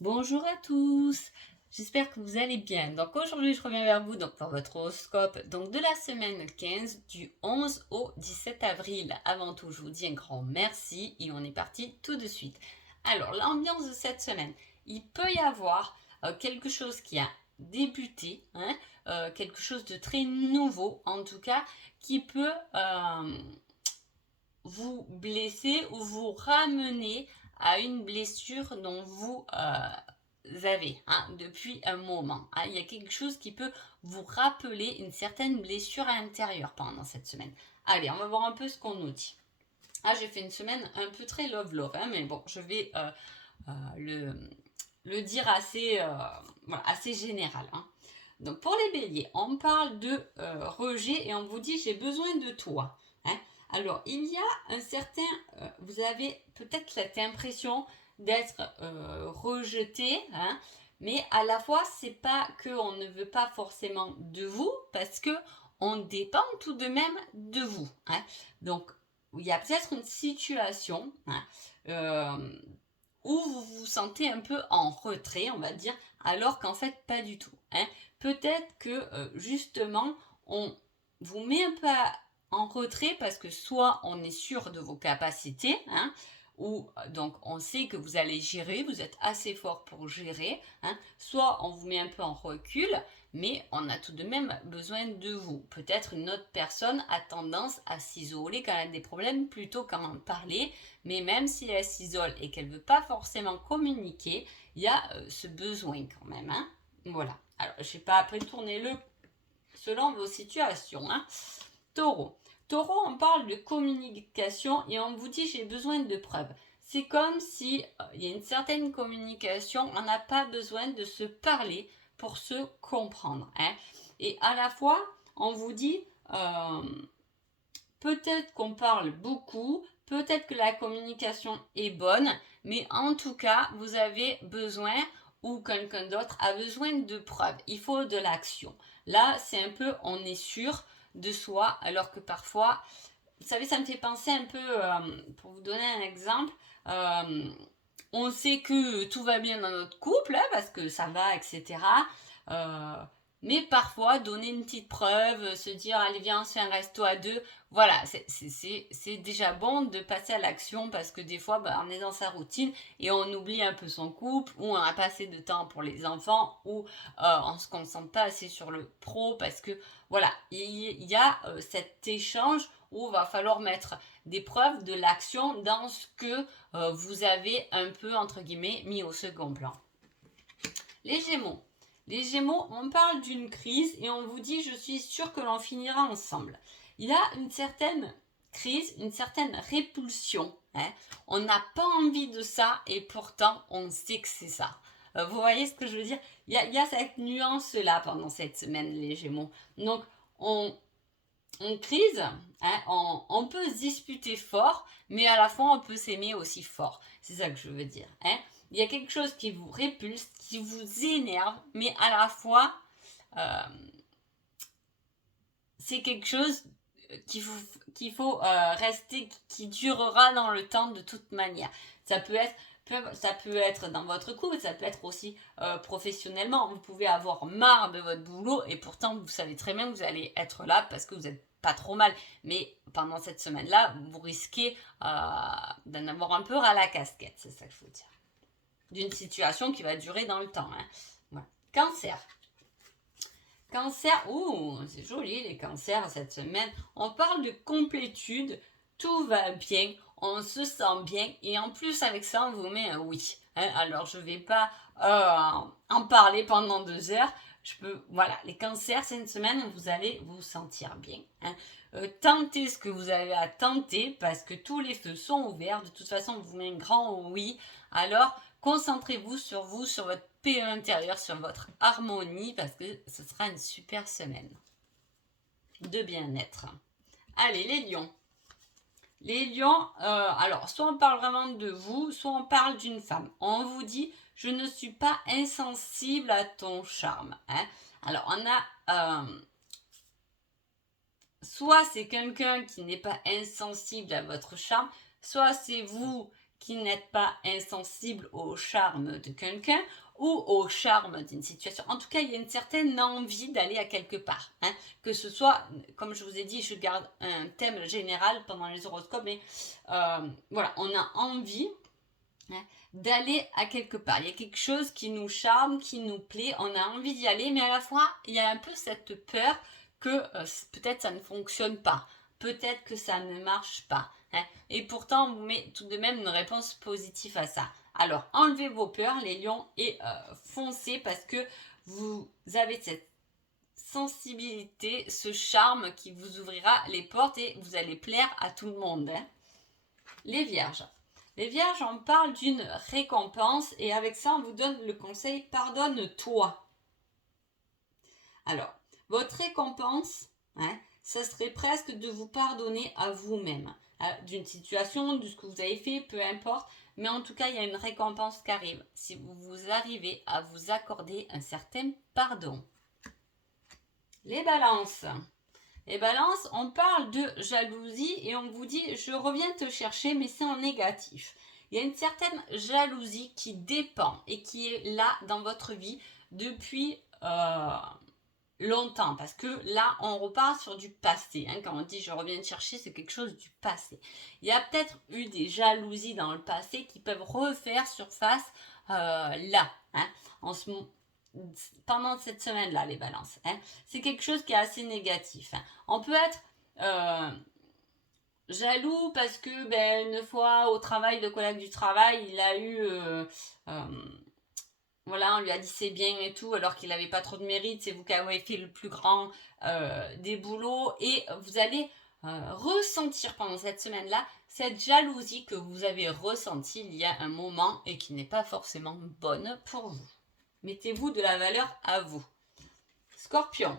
Bonjour à tous, j'espère que vous allez bien. Donc aujourd'hui je reviens vers vous pour votre horoscope de la semaine 15 du 11 au 17 avril. Avant tout je vous dis un grand merci et on est parti tout de suite. Alors l'ambiance de cette semaine, il peut y avoir quelque chose qui a débuté, quelque chose de très nouveau en tout cas qui peut vous blesser ou vous ramener à une blessure dont vous avez depuis un moment. Il y a quelque chose qui peut vous rappeler une certaine blessure intérieure pendant cette semaine. Allez, on va voir un peu ce qu'on nous dit. J'ai fait une semaine un peu très love-love, mais bon, je vais le dire assez général. Donc pour les béliers, on parle de rejet et on vous dit j'ai besoin de toi. Alors il y a un certain, vous avez peut-être cette impression d'être rejeté, mais à la fois c'est pas que on ne veut pas forcément de vous parce que on dépend tout de même de vous. Donc il y a peut-être une situation où vous vous sentez un peu en retrait, on va dire, alors qu'en fait pas du tout. Peut-être que justement on vous met un peu en retrait parce que soit on est sûr de vos capacités, ou donc on sait que vous allez gérer, vous êtes assez fort pour gérer, soit on vous met un peu en recul, mais on a tout de même besoin de vous. Peut-être une autre personne a tendance à s'isoler quand elle a des problèmes plutôt qu'à en parler, mais même si elle s'isole et qu'elle ne veut pas forcément communiquer, il y a ce besoin quand même. Voilà. Alors, je ne sais pas, après tournez-le selon vos situations. Taureau. Taureau, on parle de communication et on vous dit j'ai besoin de preuves. C'est comme si il y a une certaine communication, on n'a pas besoin de se parler pour se comprendre. Et à la fois, on vous dit peut-être qu'on parle beaucoup, peut-être que la communication est bonne, mais en tout cas, vous avez besoin ou quelqu'un d'autre a besoin de preuves. Il faut de l'action. Là, c'est un peu on est sûr de soi, alors que parfois, vous savez, ça me fait penser un peu, pour vous donner un exemple, on sait que tout va bien dans notre couple, parce que ça va, etc. Mais parfois, donner une petite preuve, se dire, allez, viens, on se fait un resto à deux, voilà, c'est déjà bon de passer à l'action parce que des fois, on est dans sa routine et on oublie un peu son couple ou on a pas assez de temps pour les enfants ou on se concentre pas assez sur le pro parce que, voilà, il y a cet échange où il va falloir mettre des preuves de l'action dans ce que vous avez un peu, entre guillemets, mis au second plan. Les Gémeaux. Les Gémeaux, on parle d'une crise et on vous dit je suis sûr que l'on finira ensemble. Il y a une certaine crise, une certaine répulsion. On n'a pas envie de ça et pourtant on sait que c'est ça. Vous voyez ce que je veux dire? Il y a cette nuance-là pendant cette semaine, les Gémeaux. Donc, on crise, on peut se disputer fort, mais à la fois on peut s'aimer aussi fort. C'est ça que je veux dire. Il y a quelque chose qui vous répulse, qui vous énerve, mais à la fois euh, c'est quelque chose qu'il faut rester, qui durera dans le temps de toute manière. Ça peut être dans votre couple, ça peut être aussi professionnellement. Vous pouvez avoir marre de votre boulot et pourtant vous savez très bien que vous allez être là parce que vous n'êtes pas trop mal. Mais pendant cette semaine-là, vous risquez d'en avoir un peu ras la casquette, c'est ça que je veux dire. D'une situation qui va durer dans le temps. Voilà. Cancer. Cancer, c'est joli les cancers cette semaine. On parle de complétude, tout va bien, on se sent bien et en plus avec ça on vous met un oui. Alors je vais pas en parler pendant 2 heures. Voilà, les cancers c'est une semaine où vous allez vous sentir bien. Tentez ce que vous avez à tenter parce que tous les feux sont ouverts. De toute façon, on vous met un grand oui. Alors, concentrez-vous, sur votre paix intérieure, sur votre harmonie parce que ce sera une super semaine de bien-être. Allez, les lions. Les lions, alors, soit on parle vraiment de vous, soit on parle d'une femme. On vous dit, je ne suis pas insensible à ton charme. Alors, on a soit c'est quelqu'un qui n'est pas insensible à votre charme, soit c'est vous qui n'êtes pas insensible au charme de quelqu'un ou au charme d'une situation. En tout cas, il y a une certaine envie d'aller à quelque part. Hein. Que ce soit, comme je vous ai dit, je garde un thème général pendant les horoscopes, mais voilà, on a envie d'aller à quelque part. Il y a quelque chose qui nous charme, qui nous plaît, on a envie d'y aller, mais à la fois, il y a un peu cette peur que peut-être ça ne fonctionne pas, peut-être que ça ne marche pas. Hein. Et pourtant, on vous met tout de même une réponse positive à ça. Alors, enlevez vos peurs, les lions, et foncez parce que vous avez cette sensibilité, ce charme qui vous ouvrira les portes et vous allez plaire à tout le monde. Hein. Les vierges. Les vierges, on parle d'une récompense et avec ça, on vous donne le conseil « pardonne-toi ». Alors, votre récompense, hein, ça serait presque de vous pardonner à vous-même, hein, d'une situation, de ce que vous avez fait, peu importe. Mais en tout cas, il y a une récompense qui arrive si vous arrivez à vous accorder un certain pardon. Les balances. Les balances, on parle de jalousie et on vous dit « je reviens te chercher » mais c'est en négatif. Il y a une certaine jalousie qui dépend et qui est là dans votre vie depuis longtemps. Parce que là, on repart sur du passé. Hein. Quand on dit « je reviens te chercher », c'est quelque chose du passé. Il y a peut-être eu des jalousies dans le passé qui peuvent refaire surface là. Hein, pendant cette semaine-là, les balances. Hein. C'est quelque chose qui est assez négatif. Hein. On peut être jaloux parce que une fois au travail, le collègue du travail, il a eu... voilà, on lui a dit c'est bien et tout, alors qu'il n'avait pas trop de mérite. C'est vous qui avez fait le plus grand des boulots. Et vous allez ressentir pendant cette semaine-là cette jalousie que vous avez ressentie il y a un moment et qui n'est pas forcément bonne pour vous. Mettez-vous de la valeur à vous. Scorpion.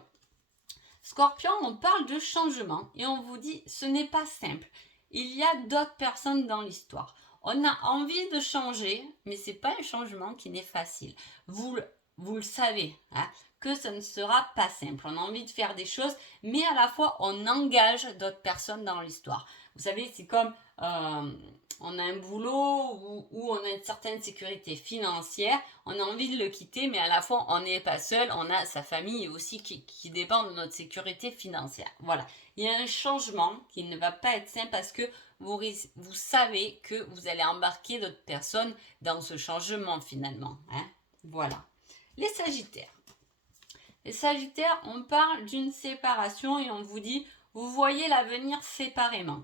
Scorpion, on parle de changement et on vous dit ce n'est pas simple. Il y a d'autres personnes dans l'histoire. On a envie de changer, mais ce n'est pas un changement qui n'est facile. Vous le savez, hein, que ce ne sera pas simple. On a envie de faire des choses, mais à la fois on engage d'autres personnes dans l'histoire. Vous savez, c'est comme on a un boulot où on a une certaine sécurité financière, on a envie de le quitter, mais à la fois on n'est pas seul, on a sa famille aussi qui dépend de notre sécurité financière. Voilà, il y a un changement qui ne va pas être simple parce que vous savez que vous allez embarquer d'autres personnes dans ce changement finalement. Hein. Voilà. Les Sagittaires. Les Sagittaires, on parle d'une séparation et on vous dit, vous voyez l'avenir séparément.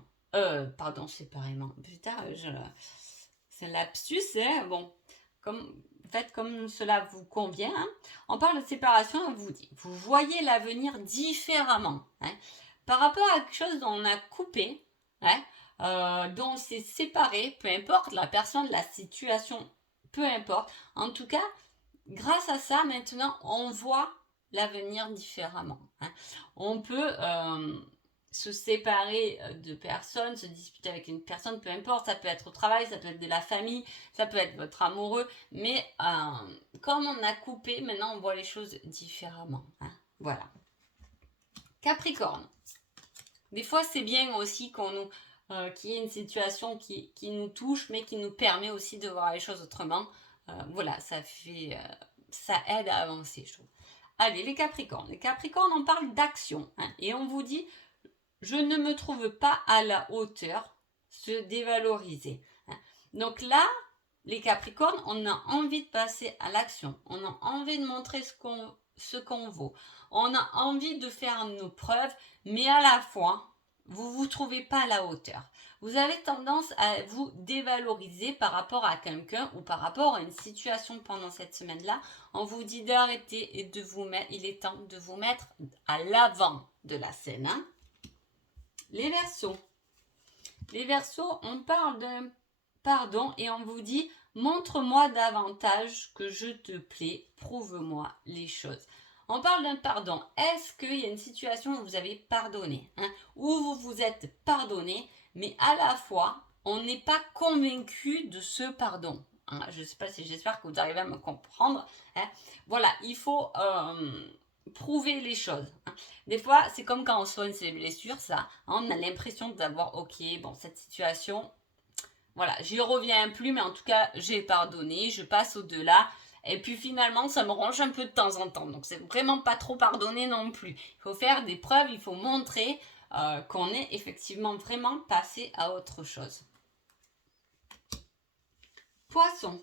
Séparément. Putain, c'est un lapsus, hein. Bon, faites comme cela vous convient. Hein. On parle de séparation et on vous dit, vous voyez l'avenir différemment. Hein. Par rapport à quelque chose dont on a coupé, hein, dont on s'est séparé, peu importe la personne, la situation, peu importe. En tout cas, grâce à ça, maintenant, on voit l'avenir différemment. Hein. On peut se séparer de personnes, se disputer avec une personne, peu importe, ça peut être au travail, ça peut être de la famille, ça peut être votre amoureux, mais comme on a coupé, maintenant on voit les choses différemment. Hein. Voilà. Capricorne. Des fois, c'est bien aussi qu'il y ait une situation qui nous touche, mais qui nous permet aussi de voir les choses autrement. Voilà, ça aide à avancer, je trouve. Allez, les Capricornes. Les Capricornes, on parle d'action. Hein, et on vous dit, je ne me trouve pas à la hauteur, se dévaloriser. Hein. Donc là, les Capricornes, on a envie de passer à l'action. On a envie de montrer ce qu'on vaut. On a envie de faire nos preuves, mais à la fois, vous ne vous trouvez pas à la hauteur. Vous avez tendance à vous dévaloriser par rapport à quelqu'un ou par rapport à une situation pendant cette semaine-là. On vous dit d'arrêter et de vous mettre, il est temps de vous mettre à l'avant de la scène. Hein. Les Verseaux. Les Verseaux, on parle d'un pardon et on vous dit montre-moi davantage que je te plais, prouve-moi les choses. On parle d'un pardon. Est-ce qu'il y a une situation où vous avez pardonné, hein, où vous vous êtes pardonné, mais à la fois, on n'est pas convaincu de ce pardon. Hein, je ne sais pas si j'espère que vous arrivez à me comprendre. Hein. Voilà, il faut prouver les choses. Hein. Des fois, c'est comme quand on soigne ses blessures, ça. Hein, on a l'impression d'avoir, ok, bon, cette situation, voilà, j'y reviens plus, mais en tout cas, j'ai pardonné, je passe au-delà. Et puis finalement, ça me range un peu de temps en temps. Donc, c'est vraiment pas trop pardonner non plus. Il faut faire des preuves, il faut montrer qu'on est effectivement vraiment passé à autre chose. Poisson.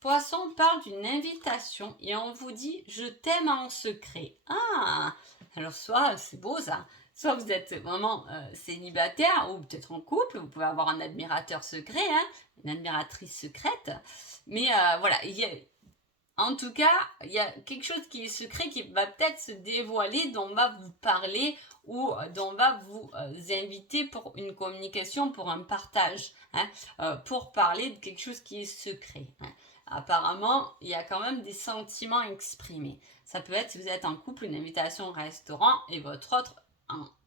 Poisson parle d'une invitation et on vous dit je t'aime en secret. Ah, alors soit c'est beau ça, soit vous êtes vraiment célibataire ou peut-être en couple, vous pouvez avoir un admirateur secret, hein, une admiratrice secrète. Mais voilà, en tout cas, il y a quelque chose qui est secret qui va peut-être se dévoiler, dont on va vous parler ou dont on va vous inviter pour une communication, pour un partage, hein, pour parler de quelque chose qui est secret. Hein. Apparemment, il y a quand même des sentiments exprimés. Ça peut être, si vous êtes en couple, une invitation au restaurant et votre autre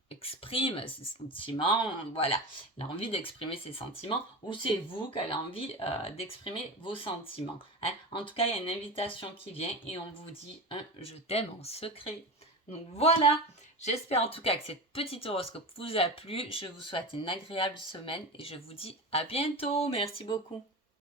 exprime ses sentiments, voilà, il a envie d'exprimer ses sentiments, ou c'est vous qui avez envie d'exprimer vos sentiments. Hein. En tout cas, il y a une invitation qui vient et on vous dit je t'aime en secret. Donc voilà, j'espère en tout cas que cette petite horoscope vous a plu. Je vous souhaite une agréable semaine et je vous dis à bientôt. Merci beaucoup.